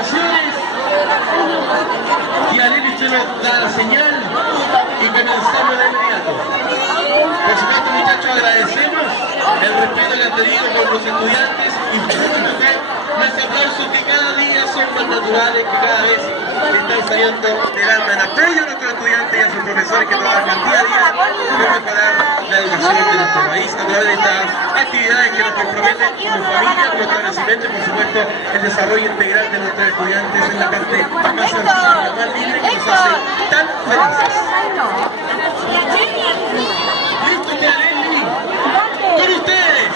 indicaciones y Aleli usted nos da la señal y comenzamos de inmediato. Por supuesto, muchachos, agradecemos el respeto que han tenido por los estudiantes y nuestros aplausos que cada día son más naturales, que cada vez están saliendo del alma en apoyo a nuestros estudiantes y a sus profesores que trabajan día a día por mejorar la educación de nuestro país a través de estas actividades que nos comprometen como familia, como establecimiento y por supuesto el desarrollo integral de nuestros estudiantes en la parte más artística, más libre que nos hace tan felices. ¿Listo, Aleli? Con ustedes,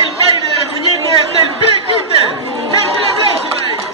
el baile de los muñecos del Pre-Kinder. ¡Damos un aplauso para ellos!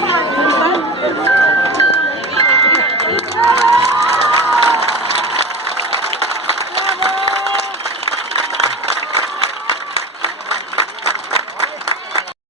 Roja.